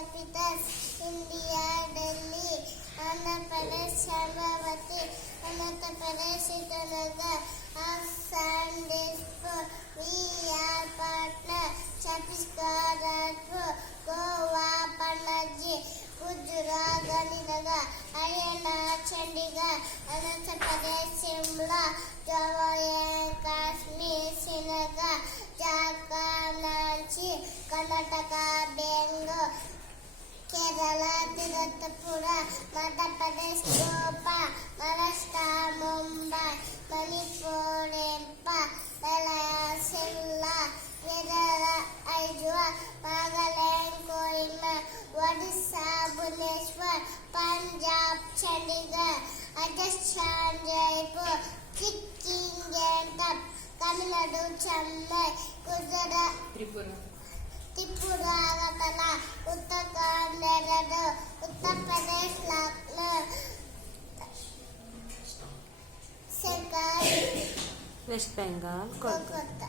Capitals India Delhi Andhra Pradesh Amravati Arunachal Pradesh Itanagar Assam Dispur Visakhapatnam Chhattisgarh Raipur Goa Panaji Gujarat Gandhinagar Haryana Chandigarh Arunachal Pradesh Shimla Jammu Kashmir Srinagar Jharkhand Ranchi Karnataka Bengaluru Kerala तिरुवनंतपुर Madhya Pradesh Bhopal Maharashtra Mumbai Manipur Imphal Meghalaya Shimla Kerala Hyderabad Nagaland Kohima Odisha Bhubaneswar Punjab Chandigarh Rajasthan Jaipur Sikkim Tamil Nadu Chennai Gujarat Tripura Agartala Uttarakhand Dehradun Uttar Pradesh Lucknow central waste Bengal Kolkata.